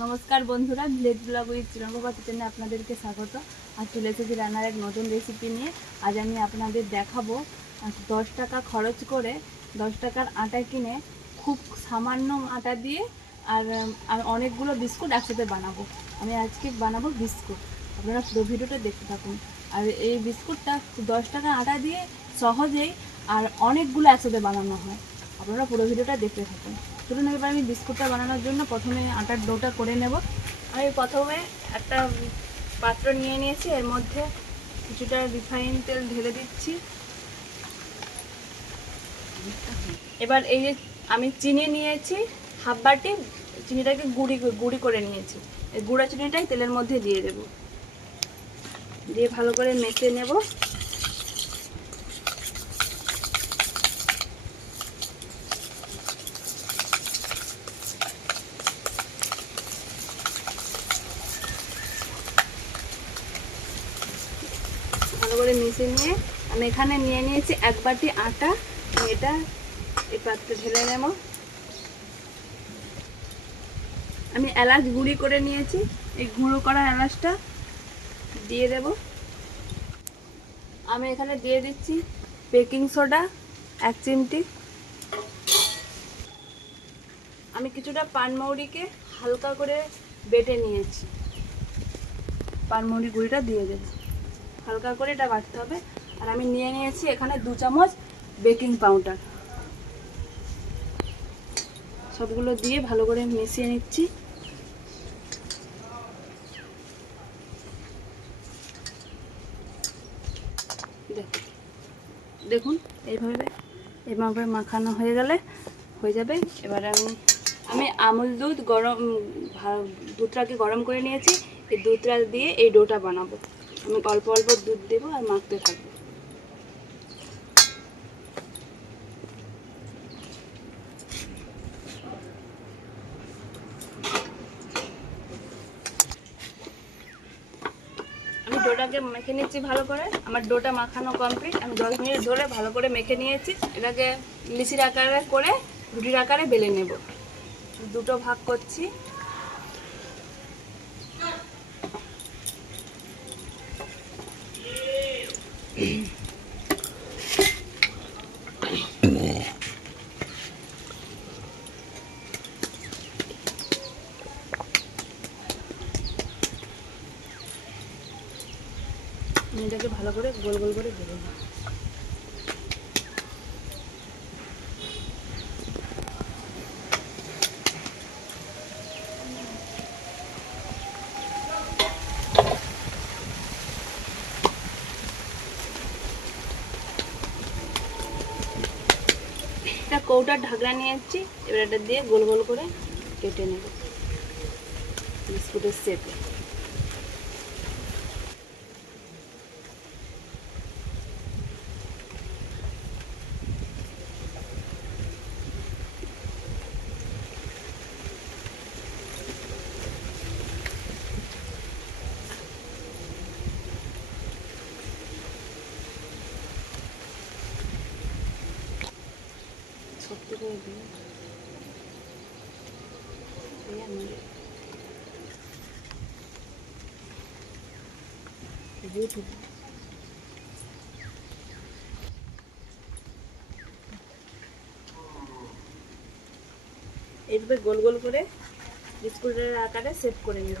নমস্কার বন্ধুরা village blog with চিরঙ্গবা কিচেনে আপনাদেরকে স্বাগত। আর চলে এসেছি রান্নার এক নতুন রেসিপি নিয়ে। আজ আমি আপনাদের দেখাবো দশ টাকা খরচ করে দশ টাকার আটা কিনে খুব সামান্য আটা দিয়ে আর অনেকগুলো বিস্কুট একসাথে বানাবো। আমি আজকে বানাবো বিস্কুট। আপনারা পুরো ভিডিওটা দেখতে থাকুন। আর এই বিস্কুটটা দশ টাকা আটা দিয়ে সহজেই আর অনেকগুলো একসাথে বানানো হয়। আপনারা পুরো ভিডিওটা দেখতে থাকুন। চলুন এবার আমি বিস্কুটটা বানানোর জন্য প্রথমে আটার ডোটা করে নেব। আমি প্রথমে একটা পাত্র নিয়ে নিয়েছি, এর মধ্যে কিছুটা রিফাইন তেল ঢেলে দিচ্ছি। এবার এই যে আমি চিনি নিয়েছি, হাফ বাটি চিনিটাকে গুঁড়ি গুঁড়ি করে নিয়েছি। এই গুঁড়া চিনিটাই তেলের মধ্যে দিয়ে দেব। দিয়ে ভালো করে মেখে নেব। ভালো করে মিশিয়ে নিয়ে আমি এখানে নিয়ে নিয়েছি এক বাটি আটা। এটা এই পাত্রে ঢেলে নেব। আমি এলাচ গুঁড়ি করে নিয়েছি। এই গুঁড়ো করা এলাচটা দিয়ে দেব। আমি এখানে দিয়ে দিচ্ছি বেকিং সোডা, এক চিমটি। আমি কিছুটা পানমৌরিকে হালকা করে বেটে নিয়েছি। পানমৌরি গুঁড়িটা দিয়ে দেবো হালকা করে এটা বাটতে হবে। আর আমি নিয়ে নিয়েছি এখানে দু চামচ বেকিং পাউডার। সবগুলো দিয়ে ভালো করে মিশিয়ে নিচ্ছি। দেখুন। এইভাবে এইভাবে মাখানো হয়ে গেলে হয়ে যাবে। এবার আমি আমি আমুল দুধ গরম দুধটাকে গরম করে নিয়েছি। এই দুধটা দিয়ে এই ডোটা বানাবো। আমি অল্প অল্প দুধ দেবো আর মাখতে থাকব। আমি ডোটাকে মেখে নিচ্ছি ভালো করে। আমার ডোটা মাখানো কমপ্লিট আমি দশ মিনিট ধরে ভালো করে মেখে নিয়েছি। এটাকে লিচির আকারে করে, রুটির আকারে বেলে নেব। দুটো ভাগ করছি। আমি ভালো করে গোল গোল করে একটা কৌটার ঢাকনা নিয়ে এসেছি এবার এটা দিয়ে গোল গোল করে কেটে নেব। বিস্কুটের শেপে শক্ত করে। এইভাবে গোল গোল করে বিস্কুটের আকারে সেট করে নেব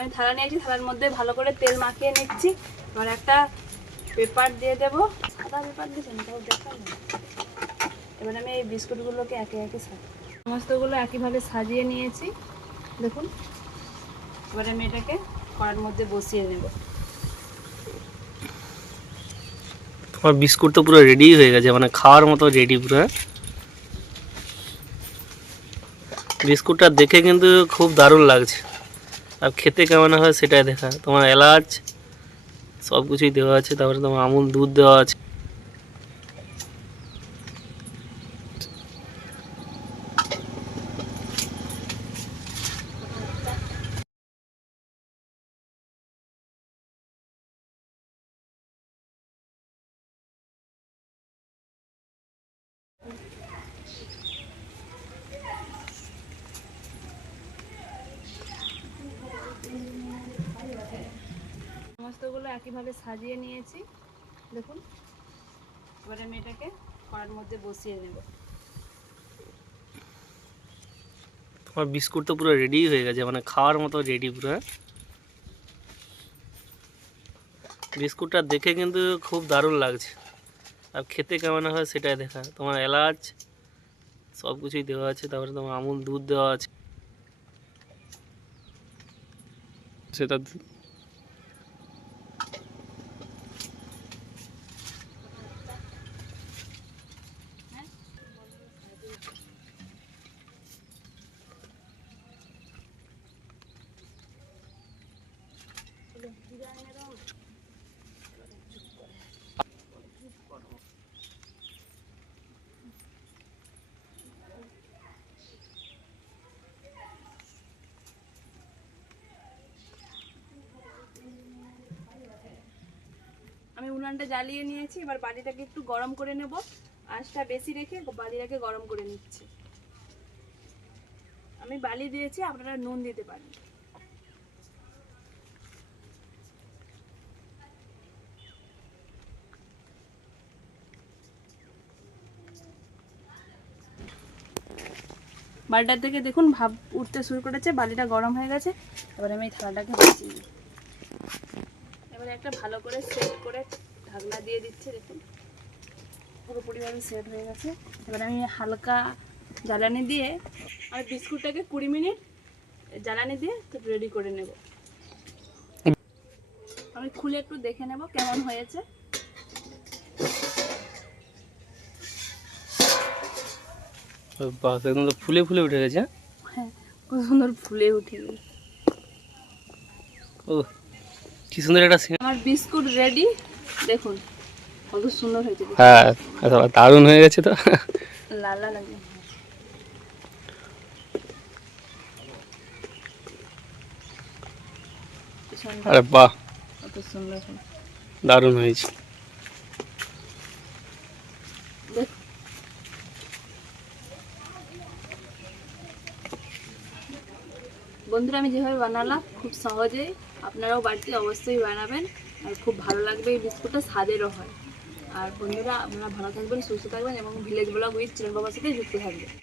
আমি থালা নিয়েছি থালার মধ্যে ভালো করে তেল মাখিয়ে নিচ্ছি। এবার একটা পেপার দিয়ে দেব। সাদা পেপার দিয়েছেন তাও দেখাই না। এবার আমি এই বিস্কুটগুলোকে একে একে সাজ সমস্তগুলো একইভাবে সাজিয়ে নিয়েছি। দেখুন, এবার আমি এটাকে কড়ার মধ্যে বসিয়ে নেব। তোমার বিস্কুট তো পুরো রেডি হয়ে গেছে মানে খাওয়ার মতো রেডি পুরো হ্যাঁ? বিস্কুটটা দেখে কিন্তু খুব দারুণ লাগছে। আর খেতে কেমন হয় সেটাই দেখা। তোমার এলাচ সব কিছুই দেওয়া আছে, তারপরে তোমার আমুল, দুধ দেওয়া আছে। একইভাবে সাজিয়ে নিয়েছি। দেখুন। এবার আমি এটাকে কড়ার মধ্যে বসিয়ে নেব তোমার বিস্কুট তো পুরো রেডি হয়ে গেছে মানে খাওয়ার মতো রেডি পুরো হ্যাঁ? বিস্কুটটা দেখে কিন্তু খুব দারুণ লাগছে। আর খেতে কেমন হয় সেটাই দেখা। তোমার এলাচ সব কিছুই দেওয়া আছে তারপরে তোমার আমুল দুধ দেওয়া আছে। সেটা উনানটা জ্বালিয়ে নিয়েছি, এবার বাড়িটাকে একটু গরম করে নেব। আঁচটা বেশি রেখে বালিটাকে গরম করে নিচ্ছি। আমি বালি দিয়েছি, আপনারা নুন দিতে পারেন। বালিটার থেকে দেখুন, ভাব উঠতে শুরু করেছে, বালিটা গরম হয়ে গেছে। এবার আমি থালাটাকে বসিয়ে এবারে একটা ভালো করে সেট করে ঢাকনা দিয়ে দিচ্ছি দেখুন পুরোপুরিভাবে সেট হয়ে গেছে এবার আমি হালকা জ্বালানি দিয়ে আমি বিস্কুটটাকে কুড়ি মিনিট জ্বালানি দিয়ে রেডি করে নেব আমি খুলে একটু দেখে নেব কেমন হয়েছে বাস একদম তো ফুলে ফুলে উঠে গেছে হ্যাঁ? হ্যাঁ খুব সুন্দর ফুলে উঠে গেছে। ও কি সুন্দর একটা। আমার বিস্কুট রেডি দেখুন কত সুন্দর হয়েছে হ্যাঁ দারুণ হয়ে গেছে তো। লাল লাল পিছনটা আরে বাহ কত সুন্দর দারুণ হয়েছে। বন্ধুরা আমি যেভাবে বানালাম খুব সহজেই আপনারাও বাড়িতে অবশ্যই বানাবেন। আর খুব ভালো লাগবে, এই বিস্কুটটা স্বাদেরও হয়। আর বন্ধুরা, আপনারা ভালো থাকবেন, সুস্থ থাকবেন এবং ভিলেজ ব্লগ উইথ চিরন বাবার সাথে যুক্ত থাকবেন।